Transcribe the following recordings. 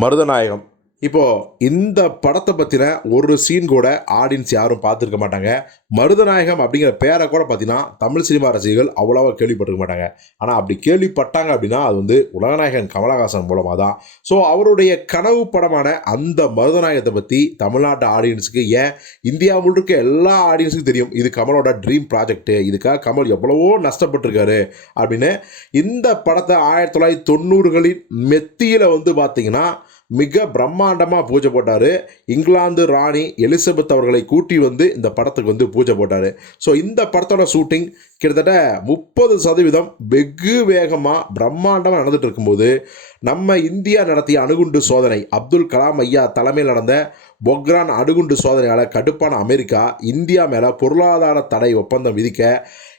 மருதநாயகம். இப்போது இந்த படத்தை பற்றின ஒரு சீன் கூட ஆடியன்ஸ் யாரும் பார்த்துருக்க மாட்டாங்க. மருதநாயகம் அப்படிங்கிற பேரை கூட பார்த்தீங்கன்னா தமிழ் சினிமா ரசிகர்கள் அவ்வளோவா கேள்விப்பட்டிருக்க மாட்டாங்க. ஆனால் அப்படி கேள்விப்பட்டாங்க அப்படின்னா அது வந்து உலகநாயகன் கமலஹாசன் மூலமாக தான். ஸோ அவருடைய கனவு படமான அந்த மருதநாயகத்தை பற்றி தமிழ்நாட்டு ஆடியன்ஸுக்கு ஏன் இந்தியா முழுக்க எல்லா ஆடியன்ஸுக்கும் தெரியும். இது கமலோட ட்ரீம் ப்ராஜெக்ட்டு இதுக்காக கமல் எவ்வளவோ நஷ்டப்பட்டிருக்காரு அப்படின்னு. இந்த படத்தை ஆயிரத்தி தொள்ளாயிரத்தி தொண்ணூறுகளின் மெத்தியில் வந்து பார்த்திங்கன்னா மிக பிரம்மாண்டமாக பூஜை போட்டார். இங்கிலாந்து ராணி எலிசபெத் அவர்களை கூட்டி வந்து இந்த படத்துக்கு வந்து பூஜை போட்டார். ஸோ இந்த படத்தோட ஷூட்டிங் கிட்டத்தட்ட முப்பது சதவீதம் வெகு வேகமாக பிரம்மாண்டமாக நடந்துட்டு இருக்கும்போது நம்ம இந்தியா நடத்திய அணுகுண்டு சோதனை அப்துல் கலாம் ஐயா தலைமையில் நடந்த பொக்ரான் அணுகுண்டு சோதனையால் கடுப்பான அமெரிக்கா இந்தியா மேலே பொருளாதார தடை ஒப்பந்தம் விதிக்க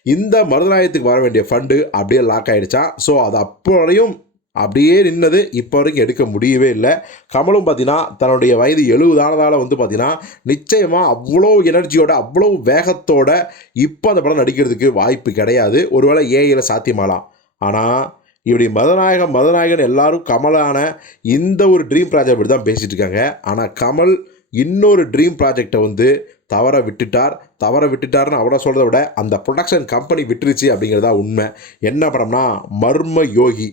இந்த மருதநாயகத்துக்கு வர வேண்டிய ஃபண்டு அப்படியே லாக் ஆகிடுச்சான் ஸோ அது அப்போடையும் அப்படியே நின்னது இப்போ வரைக்கும் எடுக்க முடியவே இல்லை. கமலும் பார்த்தீங்கன்னா தன்னுடைய வயது எழுபதானதால் வந்து பார்த்தீங்கன்னா நிச்சயமாக அவ்வளோ எனர்ஜியோட அவ்வளோ வேகத்தோட இப்போ அந்த படம் நடிக்கிறதுக்கு வாய்ப்பு கிடையாது. ஒருவேளை ஏஐயில் சாத்தியமாகலாம் ஆனால் இப்படி மதநாயகம் மதநாயகன் எல்லாரும் கமலான இந்த ஒரு ட்ரீம் ப்ராஜெக்ட் பற்றி தான் பேசிகிட்டு இருக்காங்க. ஆனால் கமல் இன்னொரு ட்ரீம் ப்ராஜெக்டை வந்து தவற விட்டுட்டார். தவற விட்டுட்டார்னு அவரை சொல்கிறத விட அந்த ப்ரொடக்ஷன் கம்பெனி விட்டுருச்சு அப்படிங்கிறதா உண்மை. என்ன படம்னா மர்ம யோகி.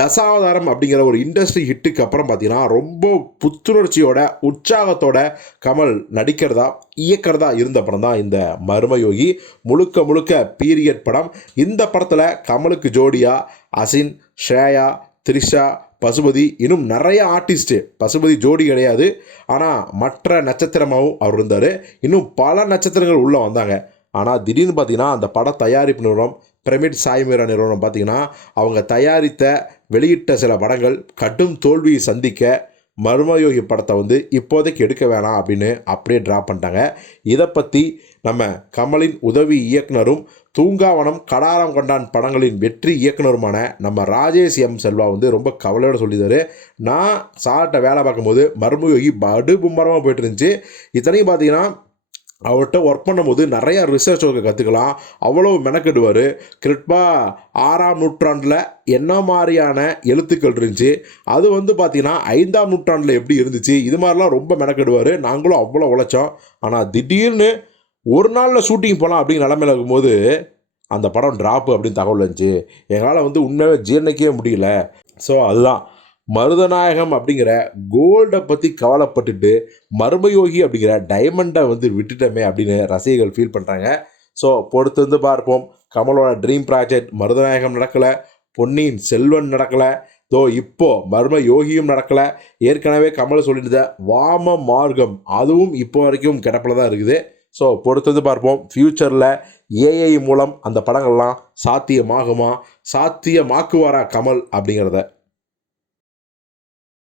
தசாவதாரம் அப்படிங்கிற ஒரு இண்டஸ்ட்ரி ஹிட்டுக்கு அப்புறம் பார்த்தீங்கன்னா ரொம்ப புத்துணர்ச்சியோட உற்சாகத்தோட கமல் நடிக்கிறதா இயக்கிறதா இருந்த படம் தான் இந்த மர்ம யோகி. முழுக்க முழுக்க பீரியட் படம். இந்த படத்தில் கமலுக்கு ஜோடியாக அசின் ஸ்ரேயா த்ரிஷா பசுபதி இன்னும் நிறைய ஆர்டிஸ்ட்டு பசுபதி ஜோடி கிடையாது. ஆனால் மற்ற நட்சத்திரமாகவும் அவர் இருந்தார். இன்னும் பல நட்சத்திரங்கள் உள்ளே வந்தாங்க. ஆனால் திடீர்னு பார்த்தீங்கன்னா அந்த பட தயாரிப்பு நிறுவனம் பிரமிட் சாய்மீரா நிறுவனம் பார்த்தீங்கன்னா அவங்க தயாரித்த வெளியிட்ட சில படங்கள் கடும் தோல்வியை சந்திக்க மர்மயோகி படத்தை வந்து இப்போதைக்கு எடுக்க வேணாம் அப்படின்னு அப்படியே ட்ரா பண்ணிட்டாங்க. இதை பற்றி நம்ம கமலின் உதவி இயக்குனரும் தூங்காவனம் கடாரம் கொண்டான் படங்களின் வெற்றி இயக்குனருமான நம்ம ராஜேஷ் எம் செல்வா வந்து ரொம்ப கவலையோட சொல்லியிருந்தாரு. நான் சார்கிட்ட வேலை பார்க்கும்போது மர்மயோகி படு பும்பரமாக போயிட்டு இருந்துச்சு. இத்தனையும் பார்த்தீங்கன்னா அவர்கிட்ட ஒர்க் பண்ணும்போது நிறையா ரிசர்ச் ஒர்க்கை கற்றுக்கலாம் அவ்வளோ மெனக்கெடுவார். கிருட்பாக ஆறாம் நூற்றாண்டில் என்ன மாதிரியான எழுத்துக்கள் இருந்துச்சு? அது வந்து பார்த்திங்கன்னா ஐந்தாம் நூற்றாண்டில் எப்படி இருந்துச்சு? இது மாதிரிலாம் ரொம்ப மெனக்கெடுவார். நாங்களும் அவ்வளோ உழைச்சோம். ஆனால் திடீர்னு ஒரு நாளில் ஷூட்டிங் போகலாம் அப்படிங்கிற நிலமையில இருக்கும்போது அந்த படம் ட்ராப்பு அப்படின்னு தகவல் இருந்துச்சு எங்களால் வந்து உண்மையாகவே ஜீரணிக்கவே முடியல. ஸோ அதுதான். மருதநாயகம் அப்படிங்கிற கோல்டை பற்றி கவலைப்பட்டுட்டு மர்மயோகி அப்படிங்கிற டைமண்டை வந்து விட்டுட்டோமே அப்படின்னு ரசிகர்கள் ஃபீல் பண்ணுறாங்க ஸோ பொறுத்து வந்து பார்ப்போம். கமலோட ட்ரீம் ப்ராஜெக்ட் மருதநாயகம் நடக்கலை. பொன்னியின் செல்வன் நடக்கலை. தோ இப்போ மர்ம யோகியும் நடக்கலை. ஏற்கனவே கமல் சொல்லியிருந்த வாம மார்க்கம் அதுவும் இப்போ வரைக்கும் கிடப்பில் தான் இருக்குது. ஸோ பொறுத்தது பார்ப்போம். ஃப்யூச்சரில் ஏஐ மூலம் அந்த படங்கள்லாம் சாத்தியமாகுமா? சாத்தியமாக்குவாரா கமல் அப்படிங்கிறத.